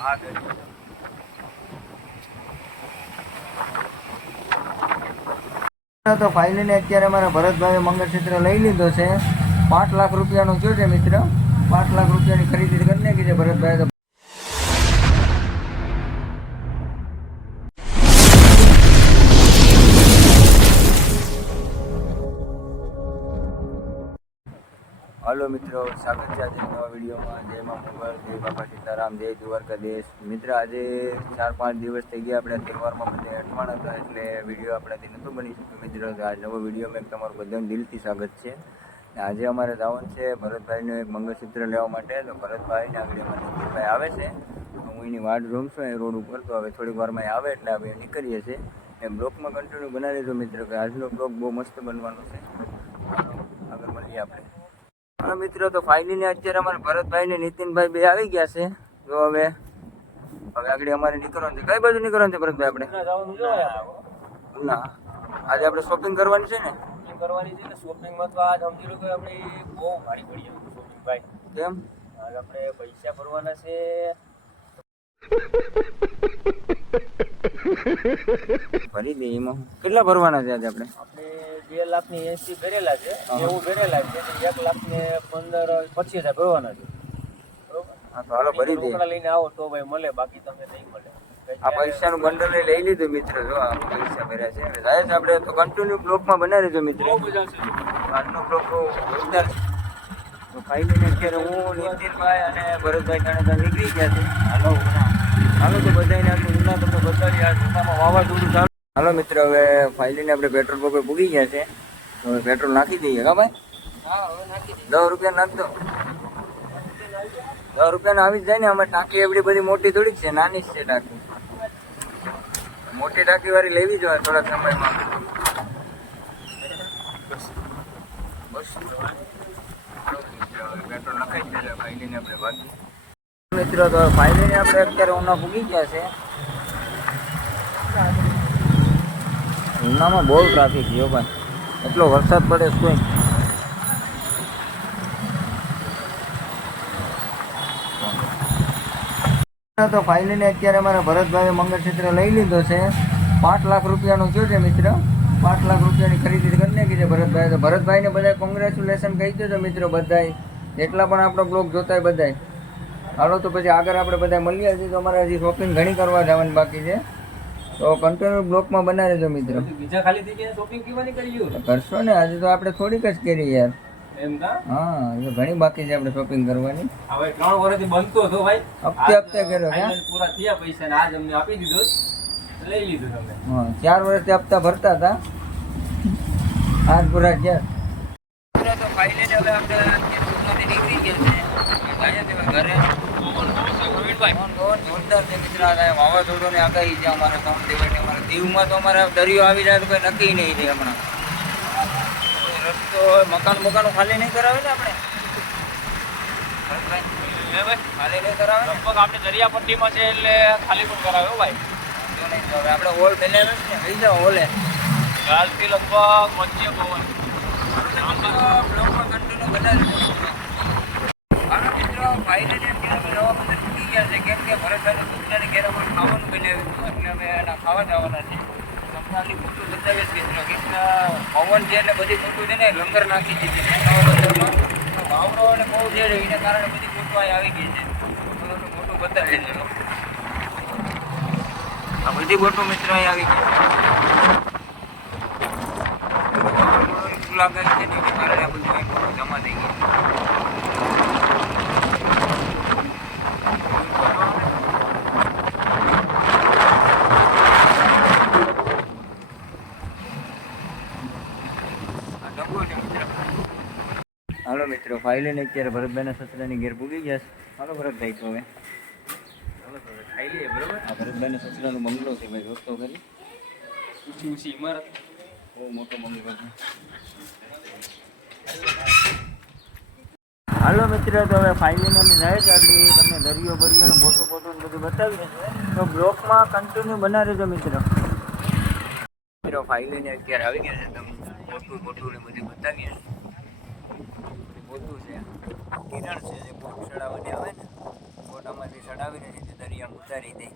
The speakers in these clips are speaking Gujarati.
હા તો ફાઇનલી અત્યારે અમારા ભરતભાઈએ મંગળસૂત્ર લઈ લીધો છે. 5 લાખ રૂપિયાનો થયો છે મિત્ર. 5 લાખ રૂપિયાની ખરીદી કરી નાખી છે ભરતભાઈ. હલો મિત્રો, સ્વાગત છે આજે નવા વિડીયોમાં. જય મા મોગલ, જય બાપા સીતારામ, જય દ્વારકાધીશ. મિત્ર આજે 4-5 દિવસ થઈ ગયા આપણે તહેવારમાં બધે અટવાણ હતા, એટલે વિડીયો આપણાથી નહોતો બની શક્યો. મિત્ર આ નવો વિડીયોમાં તમારું બધાનું દિલથી સ્વાગત છે. આજે અમારે જવાનું છે ભરતભાઈનું એક મંગળસૂત્ર લેવા માટે. તો ભરતભાઈને આગળ ભાઈ આવે છે, હું એની વાટ જોઉં છું એ રોડ ઉપર. તો હવે થોડીક વારમાં આવે એટલે આપણે નીકળીએ છીએ. એ બ્લોગમાં કન્ટિન્યુ બનાવી દેજો મિત્ર, કે આજનો બ્લોગ બહુ મસ્ત બનવાનો છે. આગળ મળીએ આપણે. હા મિત્રો, તો ફાઇનલી અત્યારે અમારા ભરતભાઈ ને નીતિનભાઈ બે આવી ગયા છે. તો હવે આગળ અમારે નીકળવાનું છે. કઈ બાજુ નીકળવાનું છે ભરતભાઈ આપણે? ના, આજે આપણે શોપિંગ કરવાની છે ને? કરવાની છે. શોપિંગમાં તો આજ સમજી લો કે આપણે બહુ ભારી પડી જાય શોપિંગ ભાઈ. કેમ? આજ આપણે પૈસા ભરવાના છે. ભરી દે. એમાં કેટલા ભરવાના છે આજે આપણે? 2,80,000 ભરેલા છે. એવું ભરેલા છે. 1,15,25,000 ભરવાના છે. બરોબર? હા તો હાલો ભરી દે. લઈને આવો તો ભાઈ મળે, બાકી તમને નહીં મળે. આ પૈસાનું બંડલ લઈ લીધું મિત્ર. જો આ પૈસા ભર્યા છે. જાય છે આપણે તો કન્ટિન્યુ બ્લોકમાં બનાવી દેજો મિત્ર. આજનો બ્લોક બહુ જોરદાર છે. તો ફાઇનલી અત્યારે હું, નીતિનભાઈ અને ભરતભાઈ ત્રણે નીકળી ગયા છે. હાલો તો બધાને આપણે ઉના તમને બતાવીએ. આ ઉનામાં વાવાઝોડું ચાલુ. હાલો મિત્ર, હવે ફાઇનલી આપણે પેટ્રોલ પંપે પૂગી ગયા છે. તો હવે પેટ્રોલ નાખી દઈએ. હા ભાઈ? હા, હવે નાખી દે. 10 રૂપિયા નાખ દો. 10 રૂપિયાનો આવી જ જાય ને. અમે ટાંકી એવડી બધી મોટી થોડીક છે, નાની જ છે ટાંકી. મોટી ટાંકી વાળી લેવી જોઈએ થોડાક સમયમાં. બસ પેટ્રોલ નખાઈ જાય ફાઇનલી આપણે ભાગી. મિત્રો તો ફાઇનલી આપણે અત્યારે ઉના પૂગી ગયા છે. ઉનામાં બહુ ટ્રાફિક છે ભાઈ. એટલો વરસાદ પડે કોઈ. તો ફાઇનલી અત્યારે અમારા ભરતભાઈએ મંગળસૂત્ર લઈ લીધો છે. 5 લાખ રૂપિયાનો થયો છે મિત્ર. 5 લાખ રૂપિયાની ખરીદી કરી નાખી છે ભરતભાઈ. તો ભરતભાઈને બધા કોંગ્રેચ્યુલેશન કહી દો મિત્રો બધાય, જેટલા પણ આપણો બ્લોગ જોતા બધાય. હાલો તો પછી આગળ આપણે બધા મળીએ છીએ. તો અમારે હજી શોપિંગ ઘણી કરવા જવાની બાકી છે. તો કન્ટિન્યુ બ્લોકમાં બનાવી દેજો મિત્રો. બીજા ખાલી થઈ ગયા શોપિંગ કેવાની કરી કરશો ને? આજે તો આપણે થોડીક જ કરી યાર. એમ કા? હા, એ ઘણી બાકી છે આપણે શોપિંગ કરવાની. હવે 3 વર્ષથી બનતો હતો ભાઈ. હપ્તે કર્યો હે. પૂરા થયા પૈસા ને આજ અમને આપી દીધો, લઈ લીધું તમે. હા, 4 વર્ષથી હપ્તા ભરતા હતા, આજ પૂરા ગયા. તો ફાઇનલી હવે આપણે નીકળી ગયા છે ઘરે. જોરદાર છે મિત્ર. વાવાઝોડું ને આગાહી છે અમારા 3 દિવસની. અમારા દીવમાં તો અમારા દરિયો આવી જાય તો કોઈ નક્કી નહીં રહે હમણાં. રસ્તો મકાન ખાલી નહીં કરાવે ને આપણે? ખાલી નહીં કરાવે. લગભગ આપણે દરિયાપટ્ટીમાં છે એટલે ખાલી પણ કરાવ્યો ભાઈ. તો નહીં તો હવે આપણે હોલ બનાવ્યો છે ને, લઈ જાઓ હોલે. કાલથી લગભગ વચ્ચે પવન બ્લોકમાં કન્ટિન્યુ બનાવી. મિત્રો ફાઇનલી અત્યારે અમે નવા બધા છૂટી ગયા છે, કેમ કે ભરતભાઈને ગુજરાતી ઘેર અમારે ખાવાનું બનાવ્યું હતું, એટલે અમે એના ખાવા જવાના છે. તમને આટલી ફોટો બતાવીશ મિત્રો, કેમ કે પવન છે એટલે બધી ફોટો છે ને લંગર નાખી દીધી છે નવા બજારમાં. ભાવરો અને બહુ છે એને કારણે બધી ફોટો અહીં આવી ગઈ છે. ફોટો બતાવી છે. આ બધી ફોટો મિત્રો અહીં આવી ગઈ છે. લાગે છે ને એના કારણે આ બધું અહીં ફોટો જમા થઈ ગઈ છે. હાલો મિત્રો, ફાઇનલી અત્યારે ભરતભાઈના સસરાની ઘેર પૂગી ગયા છે. હાલો ભરતભાઈ, તો હવે ખાઈ લઈએ બરોબર. આ ભરતભાઈના સસરાનો બંગલો છે ભાઈ, દોસ્તો કરી ઊંચી ઊંચી ઇમારત, બહુ મોટો બંગલો છે. હાલો મિત્ર, તો હવે ફાઇનલી અમે જાય છે આગળ તમને દરિયો બરિયોનો મોટો બધું બતાવીએ છીએ. તો બ્લોકમાં કન્ટિન્યુ બનાવી દેજો મિત્રો. ફાઇનલી અત્યારે આવી ગયા છે, તમને મોટું ને બધું બતાવીએ. બધું છે કિરણ છે જે બોટ ચડાવવાની આવે ને, બોટ આમાંથી ચડાવીને સીધી દરિયામાં ઉતારી દઈ.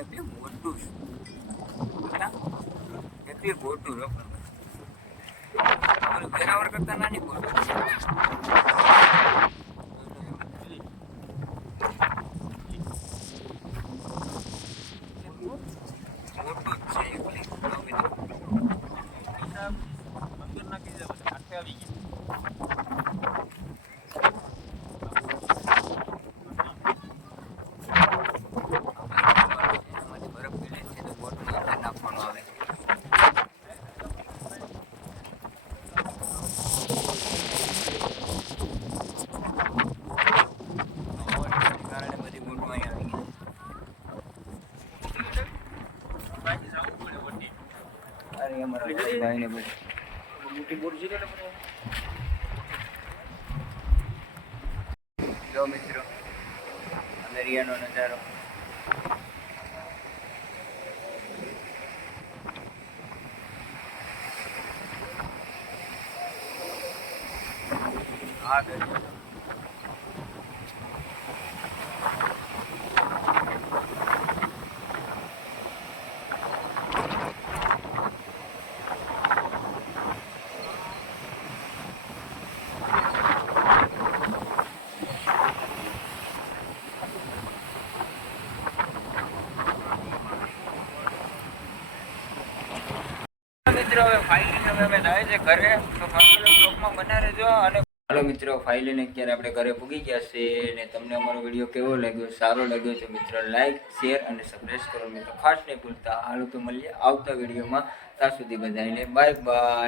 એટલું મોટું છે, એટલું મોટું રકમ વેરાવર કરતા નાની મોટું મોટું જ છે એકલી. અંદર નાખી દે પછી કાંઠે આવી ગયા. એમાંથી બરફ પીલે છે તો બોટની અંદર નાખવાનું આવે. કારણે બધી બોટો અહીં આવી ગઈ. બાકી જવું પડે વટી. અરે અમારા ભાઈને બધું મોટી બોટ છે ને પણ જો મિત્રો દરિયાનો નજારો. આ દરિયો મિત્રો હવે ફાઇનલી અમે જાય છે ઘરે, તો બ્લોગમાં બના રહેજો. અને હાલો મિત્રો, ફાઇનલી અત્યારે આપણે ઘરે પૂગી ગયા છે. અને તમને અમારો વિડીયો કેવો લાગ્યો, સારો લાગ્યો તો મિત્રો લાઈક, શેર અને સબસ્ક્રાઇબ કરો મિત્રો ખાસ નહીં ભૂલતા. હાલો તો મળીએ આવતા વિડીયોમાં. ત્યાં સુધી બધાને બાય બાય.